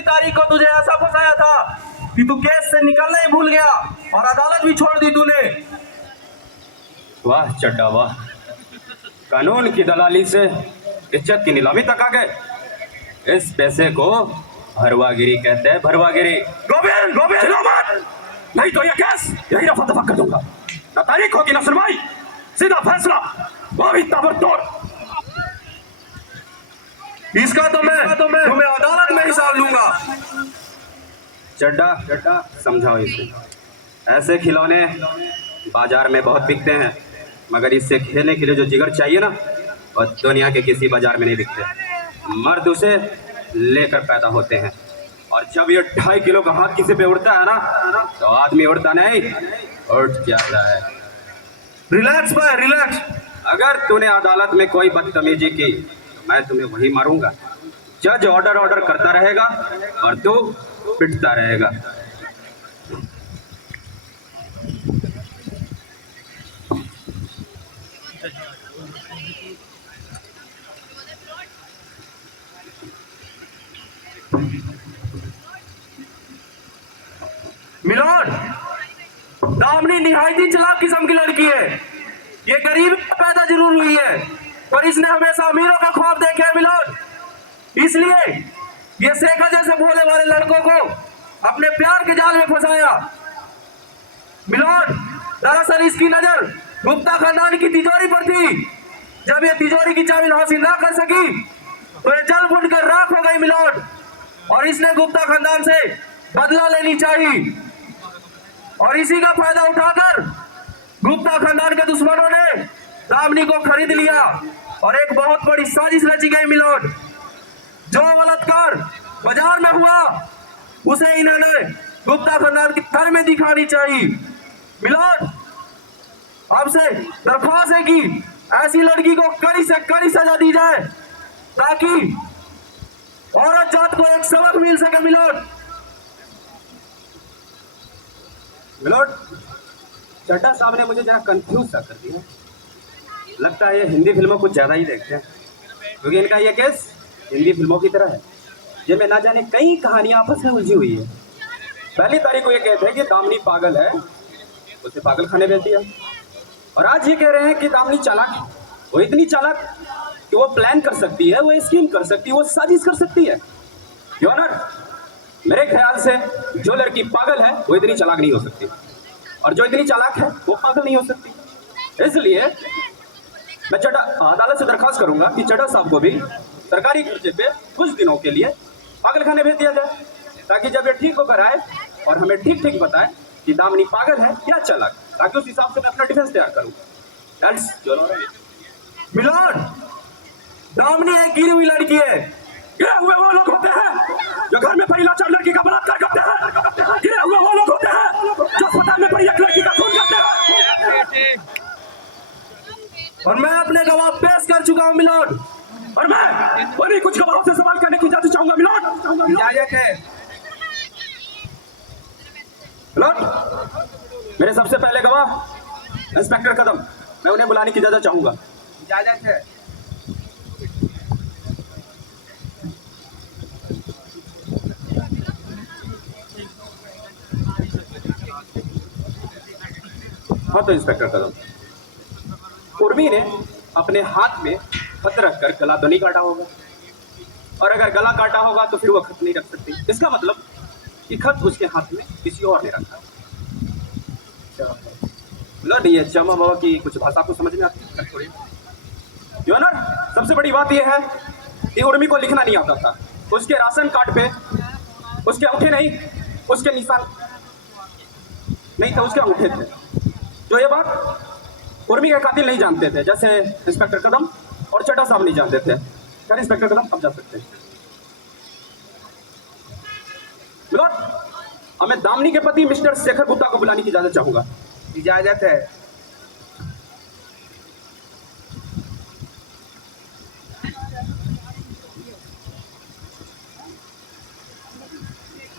पहली तारीख को तुझे ऐसा फंसाया था कि तू केस से निकलना ही भूल गया और अदालत भी छोड़ दी तूने। वाह चड्डा वाह, कानून की दलाली से इज्जत की नीलामी तक आ गए। इस पैसे को भरवागिरी कहते हैं, भरवागिरी। गोविंद गोविंद चलो मत, नहीं तो ये केस यही रफा दफा कर दूंगा। ना तारीख होगी ना सुनवाई, सीधा फैसला, वो भी ताबड़तोड़। इसका तो मैं तुम्हें अदालत में हिसाब लूंगा। चड्डा चड्डा समझाओ इसे। ऐसे खिलौने बाजार में बहुत बिकते हैं, मगर इससे खेलने के लिए जो जिगर चाहिए ना, और दुनिया के किसी बाजार में नहीं बिकते। मर्द उसे लेकर पैदा होते हैं, और जब ये 2.5 किलो का हाथ किसी पे उड़ता है ना, तो आदमी उड़ता नहीं, उठ जाता है। रिलैक्स भाई रिलैक्स। अगर तूने अदालत में कोई बदतमीजी की तो मैं तुम्हें वही मारूंगा। जज ऑर्डर करता रहेगा और तू पिटता रहेगा। मिलोड, दामिनी निहायती चालाक किस्म की लड़की है। ये गरीब पैदा जरूर हुई है, पर इसने हमेशा अमीरों का ख्वाब देखे है मिलोड। इसलिए ये शेखा जैसे भोले वाले लड़कों को अपने प्यार के जाल में फंसाया। मिलोड, दरअसल इसकी नजर गुप्ता खानदान की तिजोरी पर थी। जब ये तिजोरी की चाबी हासिल ना कर सकी तो ये जल बुझ कर राख हो गई मिलोड, और इसने गुप्ता खानदान से बदला लेनी चाहिए। और इसी का फायदा उठाकर गुप्ता खानदान के दुश्मनों ने दामिनी को खरीद लिया और एक बहुत बड़ी साजिश रची गई मिलोड। जो बलात्कार बाजार में हुआ उसे इन्होंने गुप्ता खानदान के घर में दिखानी चाहिए। मिलोड, आपसे दरख्वास्त है कि ऐसी लड़की को कड़ी से कड़ी सजा दी जाए ताकि औरत जात को एक सबक मिल सके। मिलोड मिलोड, चड्डा साहब ने मुझे जरा कंफ्यूज सा कर दिया। लगता है ये हिंदी फिल्मों कुछ ज़्यादा ही देखते हैं, क्योंकि इनका ये केस हिंदी फिल्मों की तरह है, जिनमें ना जाने कई कहानियां आपस में उलझी हुई है। पहली तारीख को ये कहते हैं कि दामिनी पागल है, उसे पागल खाने भेज दिया, और आज ये कह रहे हैं कि दामिनी चालाक है। वो इतनी चालाक कि वो प्लान कर सकती है, वो स्कीम कर सकती है, वो साजिश कर सकती है। योर ऑनर, मेरे ख्याल से जो लड़की पागल है वो इतनी चालाक नहीं हो सकती, और जो इतनी चालाक है वो पागल नहीं हो सकती। इसलिए मैं चड्डा अदालत से दरखास्त करूंगा कि चड्डा साहब को भी सरकारी खर्चे पे कुछ दिनों के लिए पागल खाने भेज दिया जाए, ताकि जब ये ठीक होकर आए और हमें ठीक ठीक बताए कि दामिनी पागल है या चालाक, ताकि उस हिसाब से मैं अपना डिफेंस तैयार करूँ। मिलोड, दामिनी एक गिरी हुई लड़की है। गिरे हुए वो लोग होते हैं जो घर में पड़ी लाचार लड़की का बलात्कार करते हैं। गिरे हुए वो लोग होते हैं जो अस्पताल में पड़ी एक लड़की का खून करते हैं। और मैं अपने गवाह पेश कर चुका हूँ मिलोड, और मैं उन्हीं कुछ गवाहों से सवाल करने की इजाजत चाहूंगा मिलोड। इजाजत है। मिलोड, मेरे सबसे पहले गवाह इंस्पेक्टर कदम, मैं उन्हें बुलाने की इजाजत चाहूंगा। इजाजत है। हाँ तो इंस्पेक्टर कदम, उर्मी ने अपने हाथ में खत रखकर गला तो नहीं काटा होगा, और अगर गला काटा होगा तो फिर वो खत नहीं रख सकती। इसका मतलब कि खत उसके हाथ में किसी और ने रखा। लड़ ये चमा बाबा की कुछ भाषा को समझ में आती है थोड़ी। जो ना सबसे बड़ी बात यह है कि उर्मी को लिखना नहीं आता था। उसके राशन कार्ड पे उसके अंगूठे नहीं, उसके निशान नहीं थे, उसके अंगूठे थे। जो ये बात उर्मी के कातिल नहीं जानते थे, जैसे इंस्पेक्टर कदम और चड्डा साहब नहीं जानते थे। क्या इंस्पेक्टर कदम अब जा सकते हैं? मिलोड, हमें दामिनी के पति मिस्टर शेखर गुप्ता को बुलाने की इजाजत चाहूंगा। इजाजत है।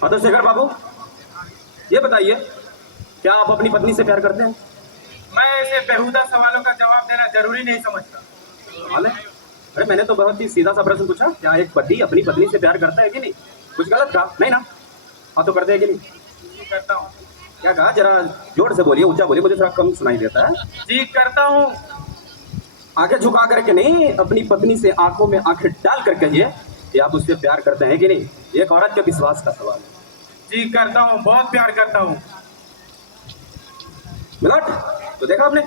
फादर शेखर बाबू, ये बताइए, क्या आप अपनी पत्नी से प्यार करते हैं? मैं ऐसे बेहुदा सवालों का जवाब देना जरूरी नहीं समझता। अरे मैंने तो बहुत ही सीधा सा प्रश्न पूछा, क्या एक पति अपनी पत्नी से प्यार करता है कि नहीं? कुछ गलत कहा नहीं ना? हाँ तो करते हैं कि नहीं? करता हूँ। क्या कहा? जरा जोर से बोलिए, ऊंचा बोलिए, मुझे थोड़ा कम सुनाई देता है। जी करता हूँ। आंखें झुका करके नहीं, अपनी पत्नी से आंखों में आंखें डाल कर कहिए कि आप उससे प्यार करते हैं कि नहीं। एक औरत के विश्वास का सवाल है। जी करता हूँ, बहुत प्यार करता हूँ। मिलट, तो देखा आपने,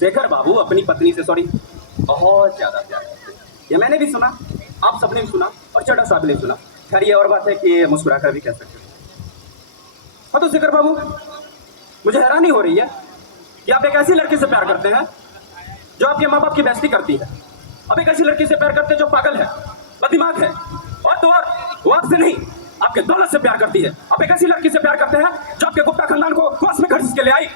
शेखर बाबू अपनी पत्नी से सॉरी बहुत ज्यादा प्यार करते हैं। ये मैंने भी सुना, आप सबने भी सुना और चड्ढा साहब ने भी सुना। खैर ये और बात है कि मुस्कुरा कर भी कह सकते हैं। हाँ तो शेखर बाबू, मुझे हैरानी हो रही है कि आप एक ऐसी लड़की से प्यार करते हैं जो आपके माँ बाप की बेइज्जती करती है। आप एक ऐसी लड़की से प्यार करते हैं जो पागल है, बददिमाग है, और तो और वो आपसे नहीं आपके दौलत से प्यार करती है। आप एक ऐसी लड़की से प्यार करते हैं जो आपके गुप्ता खानदान को कोस में खर्च के ले आई।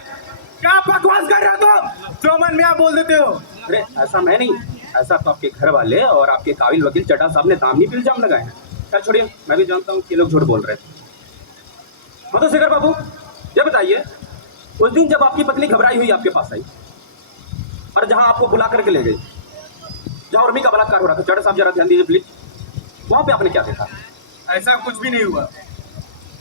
क्या बकवास कर रहे हो तुम? जो मन में आप बोल देते हो। अरे ऐसा मैं नहीं, ऐसा तो आपके घर वाले और आपके काबिल वकील चड्ढा साहब ने दामनी पे इल्जाम लगाए हैं। खैर छोड़िए, मैं भी जानता हूँ कि लोग झूठ बोल रहे थे। हाँ तो शेखर बाबू, ये बताइए, उस दिन जब आपकी पत्नी घबराई हुई आपके पास आई और जहां आपको बुला करके ले गई, जहां उर्मी का बलात्कार हो रहा था, चड्ढा साहब जरा ध्यान दीजिए प्लीज, वहां पे आपने क्या देखा? ऐसा कुछ भी नहीं हुआ।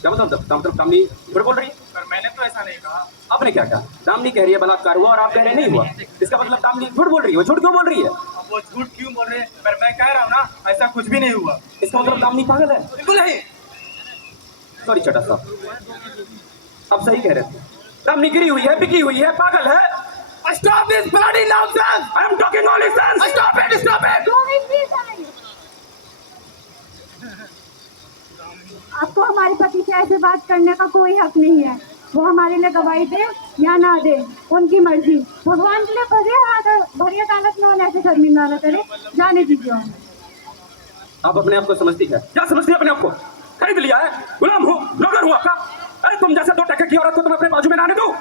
क्या मतलब दामनी झूठ बोल रही है? पर मैंने तो ऐसा नहीं कहा। आपने क्या कहा? दामनी कह रही है बलात्कार हुआ और आप कह रहे नहीं हुआ। इसका मतलब दामनी झूठ बोल रही है। वो झूठ क्यों बोल रही है? अब वो झूठ क्यों बोल रहे हैं? पर मैं कह रहा हूँ ना, ऐसा कुछ भी नहीं हुआ। इसका मतलब दामनी पागल है। बिल्कुल नहीं। सॉरी चड्ढा साहब, आप सही कह रहे थे। दामनी गिरी हुई है, बिकी हुई है, पागल है। Stop this bloody nonsense! I am talking only sense. Stop it! Stop it! आपको हमारे पति से ऐसे बात करने का कोई हक नहीं है। वो हमारे लिए गवाही दे या ना दे, उनकी मर्जी। भगवान के लिए भरी अदालत में उन्हें ऐसे शर्मिंदा न करे। जाने दीजिए उन्हें। आप अपने आप को समझती है? क्या समझती है अपने आप को? खरीद लिया है, गुलाम हो, नौकर हूँ आपका। अरे तुम जैसे दो टके की औरत को तुम अपने बाजू में ना आने दो।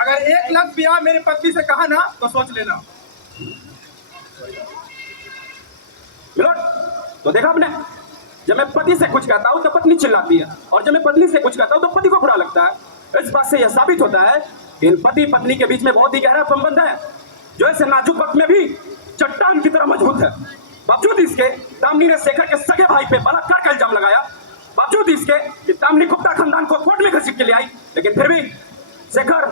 अगर 1 लाख ब्याह मेरी पत्नी से कहा ना तो सोच लेना। मिलोट, तो देखा आपने, जब मैं पति से कुछ कहता हूँ तो पत्नी चिल्लाती है, और जब मैं पत्नी से कुछ कहता हूँ तो पति को बुरा लगता है। इस बात से यह साबित होता है कि इन पति पत्नी के बीच में बहुत ही गहरा संबंध है, जो ऐसे नाजुक वक्त में भी चट्टान की तरह मजबूत है। बावजूद इसके दामनी ने शेखर के सगे भाई पे बलात्कार का इल्जाम लगाया। बावजूद इसके कि दामनी गुप्ता खानदान को कोर्ट में घसीट के ले आई, लेकिन फिर भी शेखर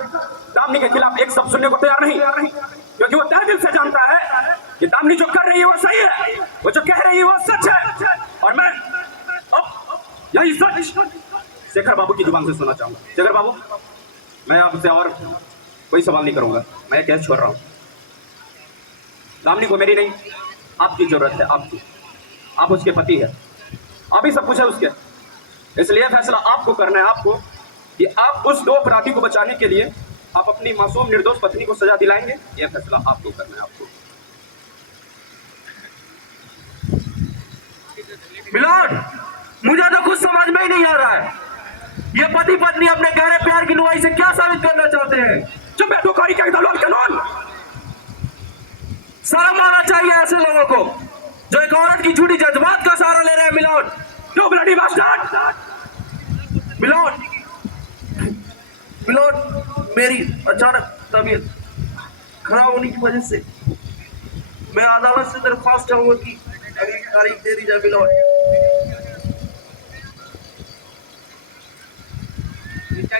दामनी के खिलाफ एक शब्द सुनने को तैयार नहीं, क्योंकि वो तहे दिल से जानता है कि दामनी जो कर रही है वो सही है, वो जो कह रही है वो सच है। और मैं यही सच शेखर बाबू की जुबान से सुनना चाहूंगा। शेखर बाबू, मैं आपसे और कोई सवाल नहीं करूंगा, मैं केस छोड़ रहा हूं। दामनी को मेरी नहीं, आपकी जरूरत है, आपकी। आप उसके पति है, आप ही सब कुछ है उसके। इसलिए फैसला आपको करना है, आपको, कि आप उस 2 अपराधी को बचाने के लिए आप अपनी मासूम निर्दोष पत्नी को सजा दिलाएंगे। यह फैसला आपको करना है, आपको। मिलोड, मुझे तो कुछ समझ में ही नहीं आ रहा है, ये पति पत्नी अपने गहरे प्यार की नुआई से क्या साबित करना चाहते हैं? जब बेतुकारी का दलाल कानून, शर्म आना चाहिए ऐसे लोगों को जो एक औरत की झूठी जज्बात का सहारा ले रहे हैं। Milord, no bloody bastard. Milord, milord, मेरी अचानक तबीयत खराब होने की वजह से मैं अदालत से दरख्वास्त चाहूंगा कि अगली तारीख दे दी जाए। मिलोड,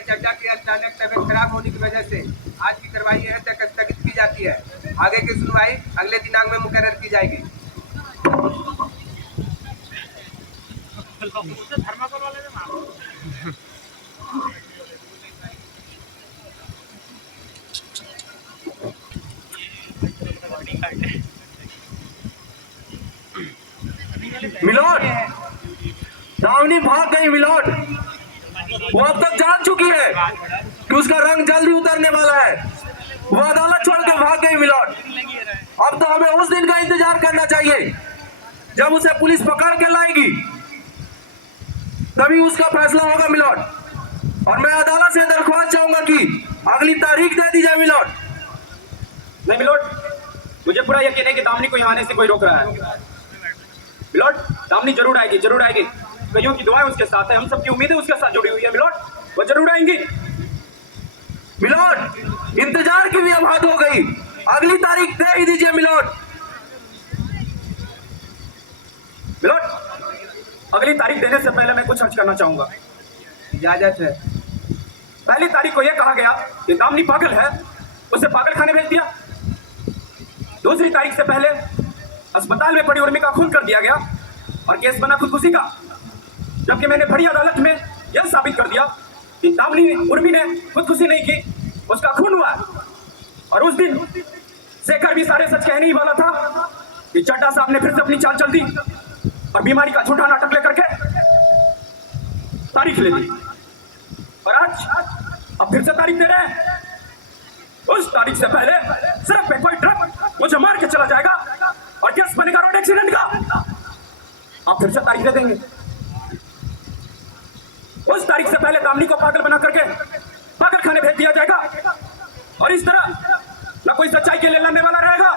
चड्ढा की अचानक तबियत खराब होने की वजह से आज की कार्रवाई यहाँ तक स्थगित की जाती है। आगे की सुनवाई अगले दिनांक में मुकर्रर की जाएगी। मिलोड, दामनी भाग गई। मिलोड, वो अब तक जान चुकी है कि उसका रंग जल्दी उतरने वाला है। वो अदालत छोड़ के भाग गई। मिलोड, अब तो हमें उस दिन का इंतजार करना चाहिए जब उसे पुलिस पकड़ के लाएगी, तभी उसका फैसला होगा। मिलोड, और मैं अदालत से दरख्वास्त चाहूंगा कि अगली तारीख दे दी जाए। मिलोड, नहीं मिलोट, मुझे पूरा यकीन है कि दामनी को यहाँ आने से कोई रोक रहा है। मिलोट, दामनी जरूर आएगी, जरूर आएगी। कईयों की दुआएं उसके साथ है, हम सबकी उम्मीदें उसके साथ जुड़ी हुई है। मिलोट, वो जरूर आएंगी। मिलोड, इंतजार की भी अब हद हो गई, अगली तारीख दे ही दीजिए। मिलोड, मिलोट, अगली तारीख देने से पहले मैं कुछ अर्ज करना चाहूंगा। इजाजत है। पहली तारीख को यह कहा गया कि दामिनी पागल है, उसे पागल खाने भेज दिया। दूसरी तारीख से पहले अस्पताल में पड़ी उर्मी का खून कर दिया गया और केस बना खुदकुशी का, जबकि मैंने बड़ी अदालत में यह साबित कर दिया कि दामिनी उर्मी ने खुदकुशी नहीं की, उसका खून हुआ। और उस दिन शेखर भी सारे सच कहने ही वाला था कि चड्ढा साहब ने फिर से अपनी चाल चल दी और बीमारी का झूठा नाटक लेकर के तारीख ले ली। और आज अब फिर से तारीख दे रहे हैं। उस तारीख से पहले सिर्फ पे कोई ट्रक मुझे मार के चला जाएगा और केस बनेगा रोड एक्सीडेंट का। आप फिर से तारीख दे देंगे। उस तारीख से पहले दामिनी को पागल बना करके पागल खाने भेज दिया जाएगा और इस तरह न कोई सच्चाई के लिए लड़ने वाला रहेगा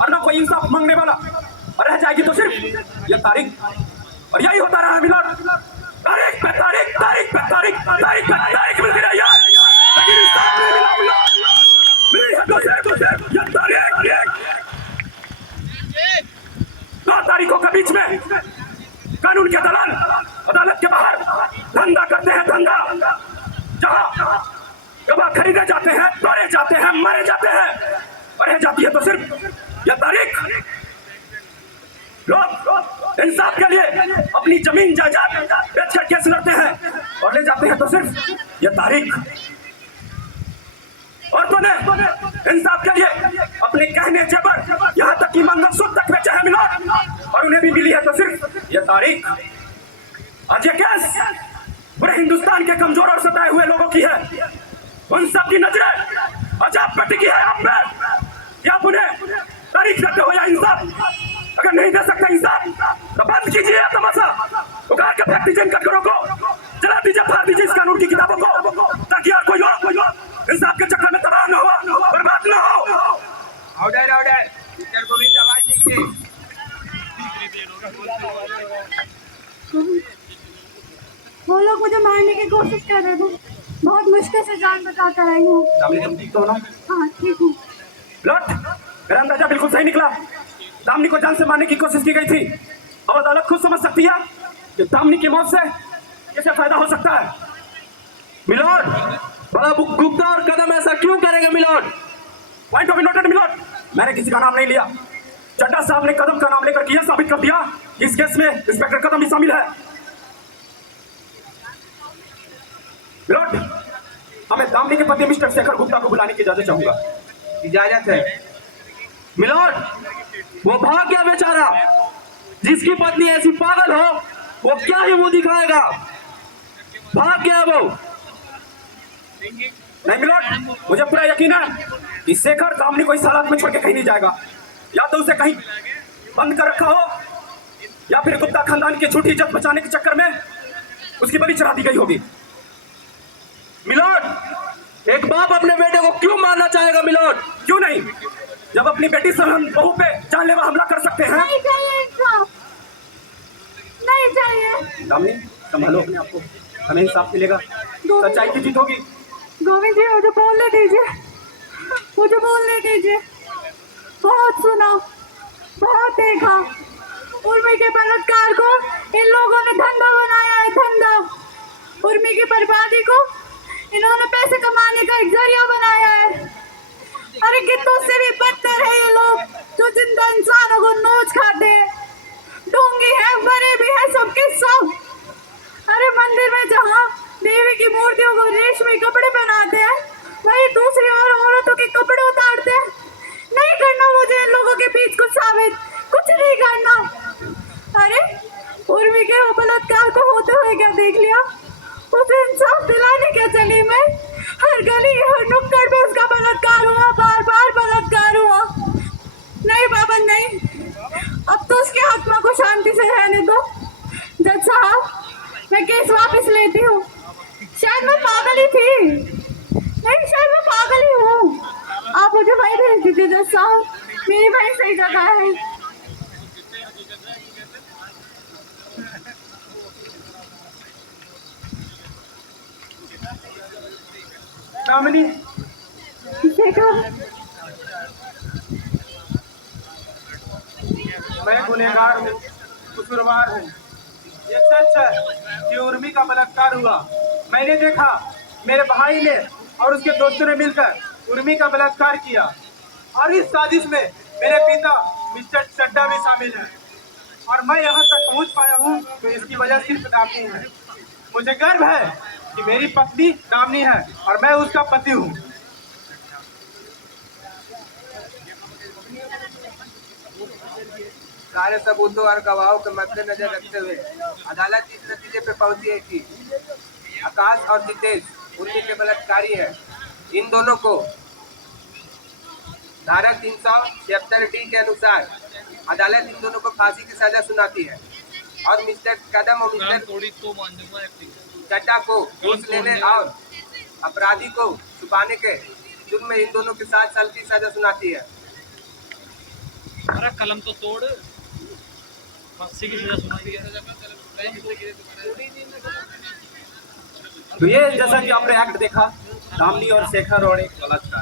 और न कोई इंसाफ मांगने वाला, और रह जाएगी तो सिर्फ यह तारीख। और यही होता रहा मिलोड, तारीख पे तारीख, तारीख पे तारीख, तारीख पे तारीख मिलती रही है, लेकिन इंसाफ नहीं मिला मिलोड। यह तारीख 2 तारीखों के बीच में कानून के दलाल अदालत के बाहर धंधा करते हैं, धंधा जहां गवाह खरीदे जाते हैं, तोड़े जाते हैं, मारे जाते हैं, और रह जाती है तो सिर्फ यह तारीख। लोग इंसाफ के लिए अपनी जमीन जायदाद बेचकर केस लड़ते हैं और ले जाते हैं तो सिर्फ यह तारीख। औरतों ने इंसाफ के लिए अपने गहने जेवर यहाँ तक कि मंगलसूत्र तक बेचे हैं मिलोड, और उन्हें भी मिली है तो सिर्फ यह तारीख। आज ये केस पूरे हिंदुस्तान के कमजोर और सताए हुए लोगों की है। उन सब की नजरें अजाब पे टिकी है आप में कि आप उन्हें तारीख देते हो या इंसाफ। अगर नहीं दे सकते इंसाफ तो बंद कीजिए तमाशा, उखाड़ के फेंक दीजिए इन कटघरों को, जला दीजिए, फाड़ दीजिए इस कानून की किताबों को, ताकि और कोई और इंसाफ के चक्कर में तबाह न हो, बर्बाद न हो। ऑर्डर ऑर्डर, टीचर को भी आवाज दीजिए। वो लोग मुझे मारने की कोशिश कर रहे थे, बहुत मुश्किल से जान बचा कर आई हूँ। दामिनी तुम ठीक तो हो ना? हाँ ठीक हूँ। लौट, मेरा अंदाजा बिल्कुल सही निकला। दामिनी को जान से मारने की कोशिश की गई थी। अब अदालत खुद समझ सकती है कि दामिनी की मौत से कैसे फायदा हो सकता है। मिलोड, बड़ा गुप्ता और कदम ऐसा क्यों करेंगे milord? Point of noted milord, मैंने किसी का नाम नहीं लिया। चड्ढा साहब ने कदम का नाम लेकर यह साबित कर दिया कि इस केस में इंस्पेक्टर कदम भी शामिल है। मिलोड, हमें दामिनी के पति मिस्टर शेखर गुप्ता को बुलाने की इजाजत चाहूंगा। इजाजत है। मिलोड, वो भाग गया बेचारा। जिसकी पत्नी ऐसी पागल हो वो क्या ही मुंह दिखाएगा, भाग गया वो। नहीं मिलोड, मुझे पूरा यकीन है कि शेखर दामिनी को इस हालात में छोड़ के कहीं नहीं जाएगा। या तो उसे कहीं बंद कर रखा हो या फिर गुप्ता खानदान की झूठी इज्जत बचाने के चक्कर में उसकी बलि चढ़ा दी गई होगी। मिलोड, एक बाप अपने बेटे को क्यों मारना चाहेगा मिलोड? क्यों नहीं, जब अपनी बेटी से हम बहू पे जानलेवा हमला कर सकते हैं। नहीं चाहिए इंसाफ, नहीं चाहिए। दामिनी संभालो अपने आप को, हमें इंसाफ मिलेगा, सच्चाई की जीत होगी। गोविंद जी मुझे बोलने दीजिए, मुझे बोलने दीजिए। बहुत सुना, बहुत देखा, उर्मी के बलात्कार को इन लोगों ने धंधा बनाया है, धंधा। उर्मी की बर्बादी को इन्होंने पैसे कमाने का एक जरिया बनाया है। अरे कितनों से भी बदतर है ये लोग जो जिंदा इंसानों को नोच खाते हैं। ढोंगी है, बड़े भी है, सबके सब। अरे मंदिर में जहाँ देवी की मूर्तियों को रेशमी कपड़े पहनाते हैं, वही दूसरी ओर औरतों के कपड़े उतारते हैं। नहीं करना मुझे इन लोगों के बीच कुछ साबित, कुछ नहीं करना। अरे उर्मी के बलात्कार को होते हुए क्या देख लिया, उसे इंसाफ दिलाने क्या चली मैं। हर गली हर नुक्कड़ पे उसका बलात्कार हुआ, बार बार बलात्कार हुआ। नहीं बाबा नहीं, अब तो उसकी आत्मा को शांति से रहने दो। जज साहब मैं केस वापस लेती हूँ। शायद मैं पागल ही थी, नहीं शायद मैं पागल ही हूँ। आप मुझे वहीं भेज दीजिए जज साहब, मेरी वहीं सही जगह है। दामिनी, शेखर, मैं गुनहगार हूँ, कसूरवार हूँ। ये सच है कि उर्मी का बलात्कार हुआ। मैंने देखा मेरे भाई ने और उसके दोस्तों ने मिलकर उर्मी का बलात्कार किया और इस साजिश में मेरे पिता मिस्टर चड्डा भी शामिल हैं और मैं यहाँ तक पहुँच पाया हूँ तो इसकी वजह सिर्फ दामनी है। मुझे गर्व है कि मेरी पत्नी दामनी है और मैं उसका पति हूँ। सारे सबूतों और गवाहों के मद्देनजर रखते हुए अदालत इस नतीजे पे पहुंची है कि आकाश और जितेश उर्मी के बलात्कारी है। इन दोनों को धारा 376D के अनुसार अदालत इन दोनों को फांसी की सजा सुनाती है और मिस्टर कदम और मिस्टर चड्डा को घूस लेने और अपराधी को छुपाने के जुर्म में इन दोनों के 7 साल की सजा सुनाती है। अरे कलम तो तोड़, फांसी की सजा सुना दी है। तो ये जैसा कि आपने एक्ट देखा, दामनी और शेखर और एक बलात्कार।